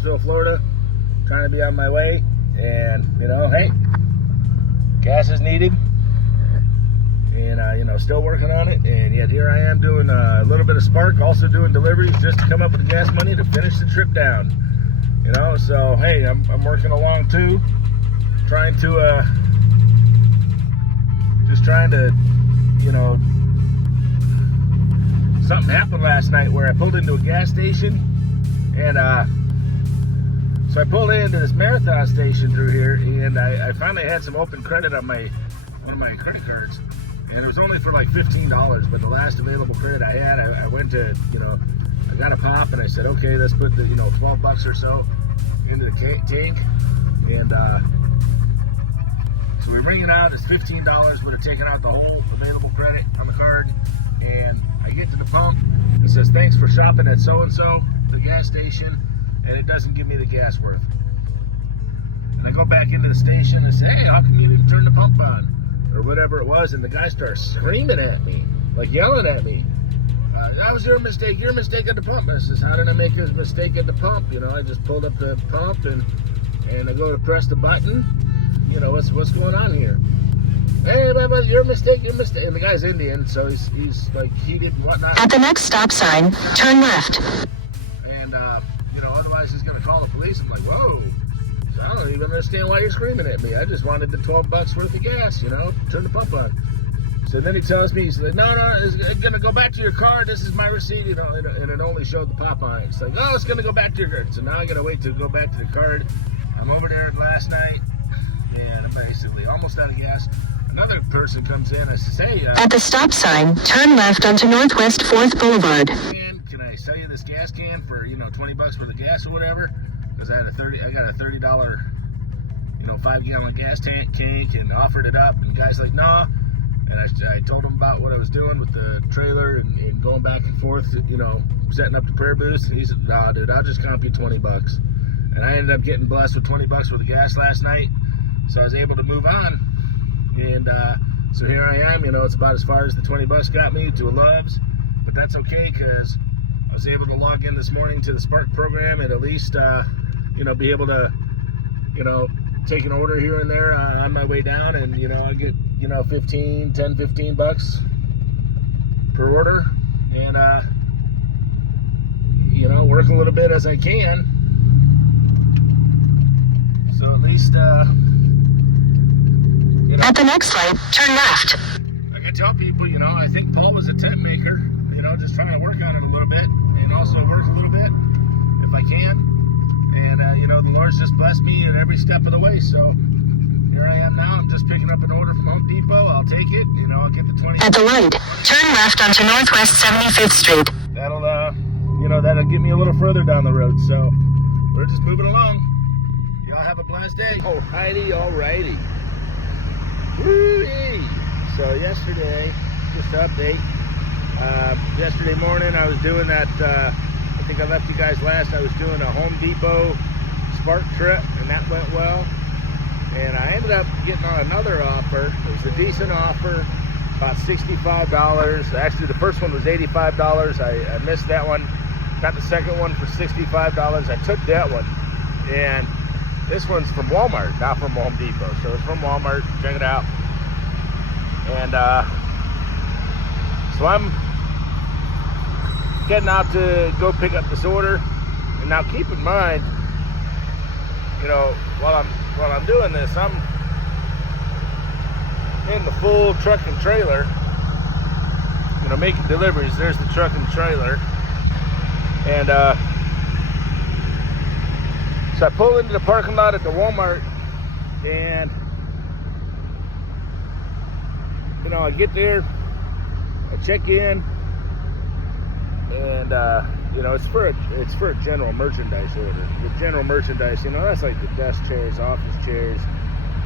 Gainesville, Florida, trying to be on my way. And, you know, hey, gas is needed. And, you know, still working on it. And yet here I am doing a little bit of Spark, also doing deliveries just to come up with the gas money to finish the trip down. You know, so, hey, I'm working along too. Trying to, just trying to, you know, something happened last night where I pulled into a gas station. And, so I pulled into this Marathon station through here. And I finally had some open credit on one of my credit cards. And it was only for like $15, but the last available credit I had, I went to, you know, I got a pop and I said, okay, let's put the, you know, 12 bucks or so into the tank. And so we ring it out, it's $15, would have taken out the whole available credit on the card. And I get to the pump, it says, thanks for shopping at so-and-so, the gas station, and it doesn't give me the gas worth. And I go back into the station and say, hey, how come you didn't turn the pump on? Or whatever it was, and the guy starts screaming at me, like yelling at me. That was your mistake at the pump. I says, how did I make a mistake at the pump? You know, I just pulled up the pump and I go to press the button. You know, what's going on here? Hey, but your mistake. And the guy's Indian, so he's like heated and whatnot. At the next stop sign, turn left. And, you know, otherwise he's gonna call the police. I'm like, whoa. I don't even understand why you're screaming at me. I just wanted the 12 bucks worth of gas, you know, turn the pump on. So then he tells me, he's like, no, it's going to go back to your car. This is my receipt, you know, and it only showed the pop on it. It's like, oh, it's going to go back to your card. So now I got to wait to go back to the card. I'm over there last night, and I'm basically almost out of gas. Another person comes in and says, hey. At the stop sign, turn left onto Northwest 4th Boulevard. Can I sell you this gas can for, you know, 20 bucks for the gas or whatever? Because I got a $30, you know, 5-gallon gas tank and offered it up, and the guy's like, no. And I told him about what I was doing with the trailer and going back and forth, you know, setting up the prayer booth. And he said, nah, dude, I'll just comp you 20 bucks. And I ended up getting blessed with 20 bucks worth of gas last night, so I was able to move on. And so here I am, you know, it's about as far as the 20 bucks got me to a Love's, but that's okay because I was able to log in this morning to the Spark program and at least, you know, be able to, you know, take an order here and there on my way down, and, you know, I get, you know, 15 bucks per order, and, you know, work a little bit as I can. So at least, you know. At the next light, turn left. Like I tell people, you know, I think Paul was a tent maker, you know, just trying to work on it a little bit, and also work a little bit if I can. And, you know, the Lord's just blessed me at every step of the way. So here I am now. I'm just picking up an order from Home Depot. I'll take it. You know, I'll get the 20. At the light, turn left onto Northwest 75th Street. That'll, you know, that'll get me a little further down the road. So we're just moving along. Y'all have a blessed day. Alrighty. Woo-wee. So yesterday, just to update, yesterday morning I was doing that, I think I left you guys last. I was doing a Home Depot Spark trip, and that went well. And I ended up getting on another offer. It was a decent offer, about $65. Actually, the first one was $85. I missed that one. Got the second one for $65. I took that one. And this one's from Walmart, not from Home Depot. So it's from Walmart. Check it out. And so I'm getting out to go pick up this order. And now keep in mind, you know, while I'm doing this, I'm in the full truck and trailer, you know, making deliveries. There's the truck and trailer. And so I pull into the parking lot at the Walmart, and you know, I get there, I check in, and you know, it's for a general merchandise order. The general merchandise, you know, that's like the desk chairs, office chairs,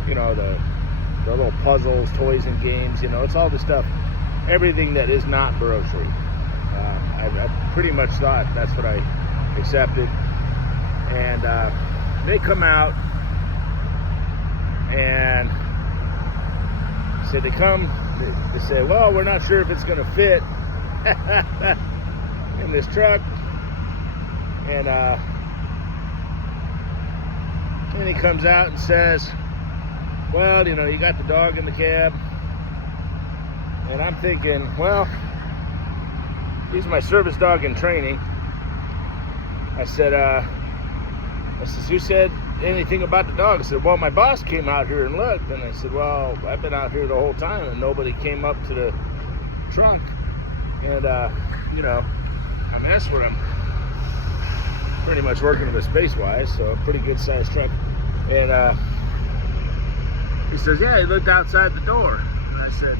you know, the little puzzles, toys and games, you know, it's all the stuff, everything that is not grocery. I pretty much thought that's what I accepted. And they come out and so they say, well, we're not sure if it's going to fit in this truck. And And he comes out and says, well, you know, you got the dog in the cab. And I'm thinking, well, he's my service dog in training. I said, who said anything about the dog? I said, well, my boss came out here and looked. And I said, well, I've been out here the whole time and nobody came up to the trunk. And, you know, I mean, that's what I'm pretty much working with space-wise, so a pretty good-sized truck. And he says, yeah, he looked outside the door. And I said,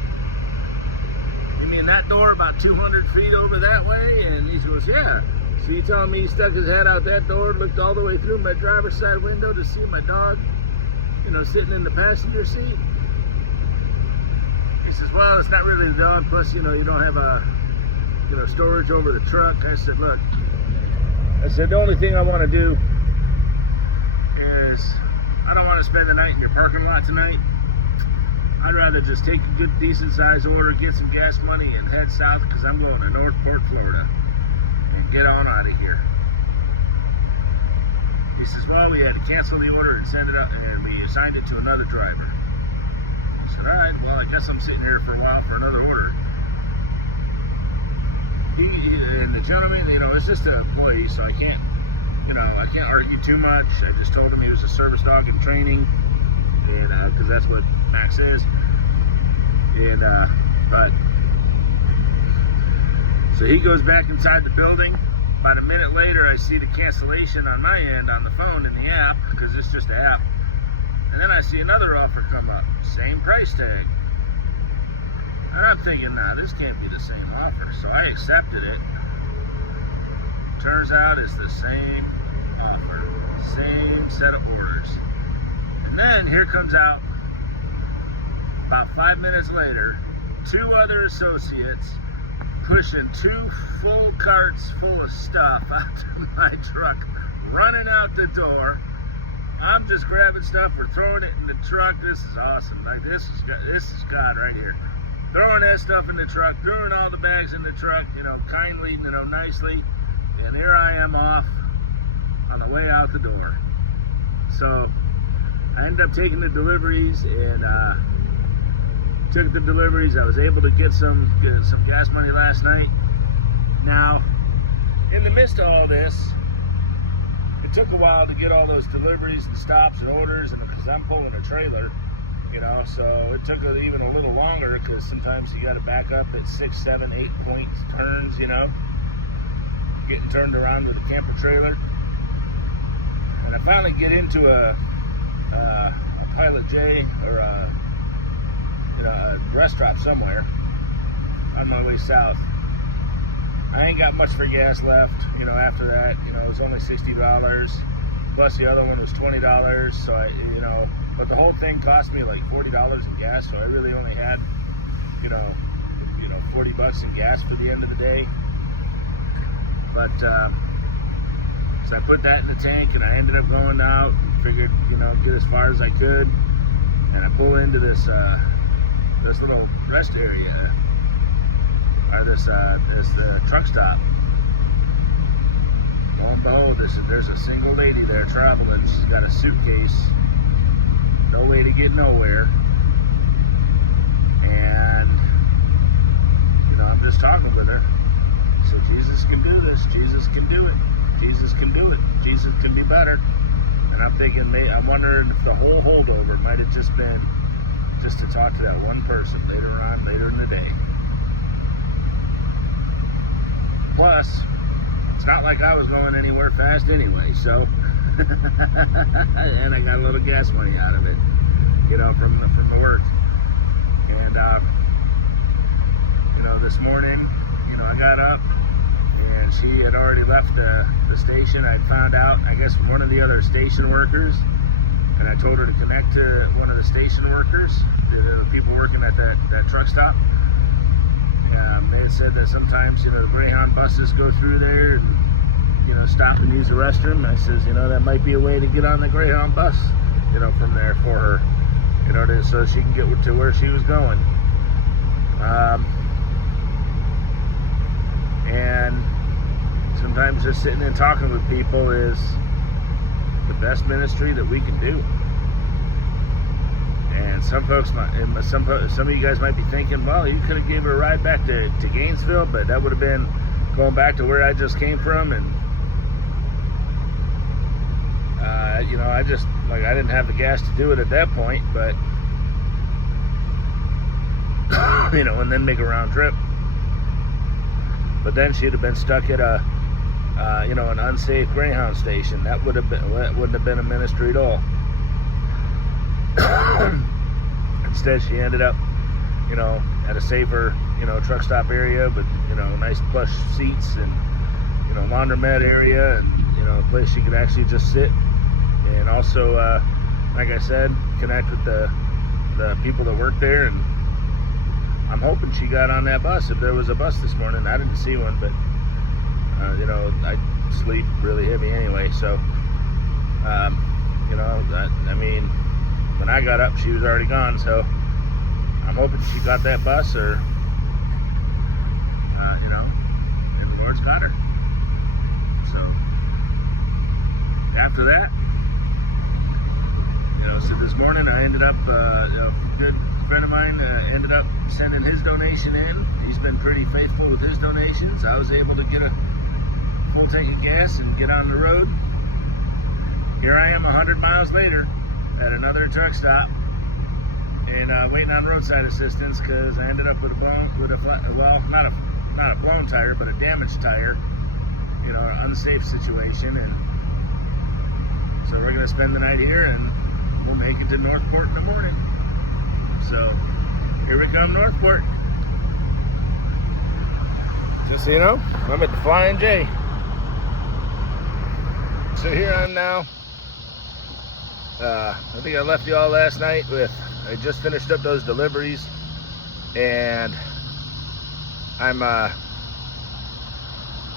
you mean that door about 200 feet over that way? And he goes, yeah. So you telling me he stuck his head out that door, looked all the way through my driver's side window to see my dog, you know, sitting in the passenger seat? He says, well, it's not really the dog, plus, you know, you don't have a, you know, storage over the truck. I said, look, I said, the only thing I want to do is, I don't want to spend the night in your parking lot tonight. I'd rather just take a good, decent size order, get some gas money, and head south, because I'm going to Northport, Florida, and get on out of here. He says, well, we had to cancel the order and send it up, and we assigned it to another driver. I said, all right, well, I guess I'm sitting here for a while for another order. And the gentleman, you know, it's just an employee, so I can't, you know, I can't argue too much. I just told him he was a service dog in training, and because that's what Max is. And but so he goes back inside the building. About a minute later, I see the cancellation on my end on the phone in the app, because it's just an app. And then I see another offer come up, same price tag. And I'm thinking, nah, this can't be the same offer. So I accepted it. Turns out it's the same offer, same set of orders. And then here comes out, about 5 minutes later, 2 other associates pushing 2 full carts full of stuff out to my truck, running out the door. I'm just grabbing stuff, we're throwing it in the truck. This is awesome. Like, this is God right here. Throwing that stuff in the truck, throwing all the bags in the truck, you know, kindly, you know, nicely. And here I am off on the way out the door. So I ended up taking the deliveries, and took the deliveries. I was able to get some gas money last night. Now, in the midst of all this, it took a while to get all those deliveries and stops and orders, and because I'm pulling a trailer, you know, so it took even a little longer, because sometimes you got to back up at 6, 7, 8 point turns, you know, getting turned around with a camper trailer. And I finally get into a Pilot J, or a rest stop somewhere on my way south. I ain't got much for gas left, you know, after that. You know, it was only $60, plus the other one was $20, so I, you know, but the whole thing cost me like $40 in gas, so I really only had, you know, $40 in gas for the end of the day. But so I put that in the tank, and I ended up going out and figured, you know, get as far as I could, and I pull into this little rest area, or this the truck stop. Lo and behold, there's a single lady there traveling. She's got a suitcase, no way to get nowhere, and, you know, I'm just talking with her. So Jesus can do this. Jesus can do it. Jesus can do it. Jesus can be better. And I'm thinking, I'm wondering if the whole holdover might have just been just to talk to that one person later in the day. Plus, it's not like I was going anywhere fast anyway, so and I got a little gas money out of it, you know, from the work. And you know, this morning, you know, I got up, and she had already left the station. I found out, I guess, from one of the other station workers, and I told her to connect to one of the station workers, the people working at that truck stop. They had said that sometimes, you know, the Greyhound buses go through there and, you know, stop and use the restroom. I says, you know, that might be a way to get on the Greyhound bus, you know, from there for her, you know, so she can get to where she was going. And sometimes just sitting and talking with people is, the best ministry that we can do. And some folks some of you guys might be thinking, well, you could have gave her a ride back to Gainesville, but that would have been going back to where I just came from. And you know, I didn't have the gas to do it at that point, but you know, and then make a round trip. But then she'd have been stuck at a you know, an unsafe Greyhound station. That wouldn't have been a ministry at all. Instead, she ended up, you know, at a safer, you know, truck stop area with, you know, nice plush seats and, you know, laundromat area, and, you know, a place she could actually just sit, and also, like I said, connect with the people that work there. And I'm hoping she got on that bus. If there was a bus this morning, I didn't see one, but you know, I sleep really heavy anyway, so you know, I mean, when I got up, she was already gone. So I'm hoping she got that bus, or you know, and the Lord's got her. So after that, you know, so this morning I ended up, you know, a good friend of mine ended up sending his donation in. He's been pretty faithful with his donations. I was able to get a full tank of gas and get on the road. Here I am 100 miles later at another truck stop, and waiting on roadside assistance because I ended up with well, not a blown tire, but a damaged tire, you know, an unsafe situation. And so we're gonna spend the night here, and we'll make it to Northport in the morning. So here we come, Northport. Just so you know, I'm at the Flying J. So here I am now. I think I left you all last night with, I just finished up those deliveries, and I'm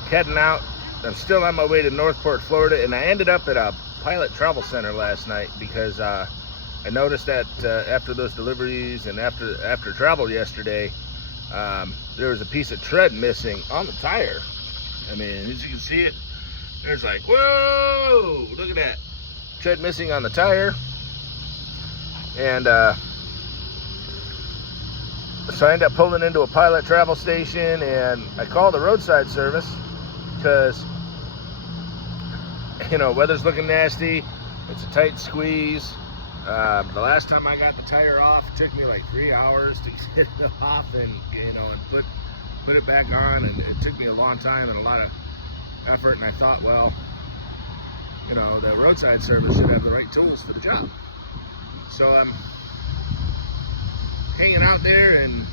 heading out. I'm still on my way to Northport, Florida, and I ended up at a Pilot Travel Center last night because I noticed that after those deliveries and after travel yesterday, there was a piece of tread missing on the tire. I mean, as you can see it, there's like, whoa, look at that. Tread missing on the tire. And so I ended up pulling into a Pilot Travel station, and I called the roadside service because, you know, weather's looking nasty. It's a tight squeeze. The last time I got the tire off, it took me like 3 hours to get it off and, you know, and put it back on, and it took me a long time and a lot of effort. And I thought, well, you know, the roadside service should have the right tools for the job. So I'm hanging out there, and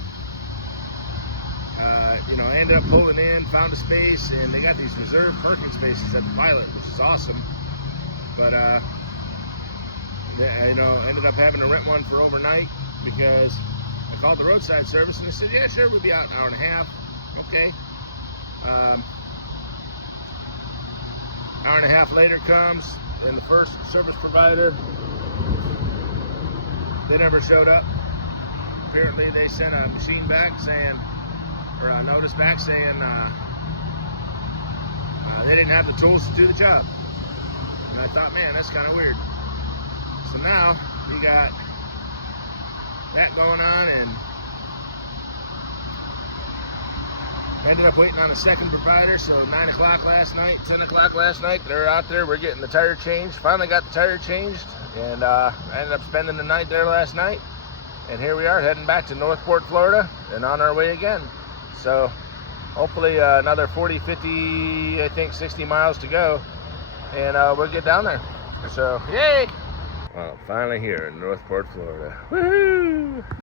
you know, I ended up pulling in, found a space, and they got these reserved parking spaces at the Pilot, which is awesome. But you know, ended up having to rent one for overnight because I called the roadside service, and they said, yeah, sure, we'll be out an hour and a half. Okay. Hour and a half later comes, and the first service provider, they never showed up. Apparently they sent a machine back saying, or a notice back saying they didn't have the tools to do the job. And I thought, man, that's kind of weird. So now we got that going on, and ended up waiting on a second provider. So 9 o'clock last night, 10 o'clock last night, they're out there. We're getting the tire changed. Finally got the tire changed, and I ended up spending the night there last night. And here we are heading back to Northport, Florida, and on our way again. So hopefully another 40, 50, I think 60 miles to go, and we'll get down there. So, yay! Well, finally here in Northport, Florida. Woohoo!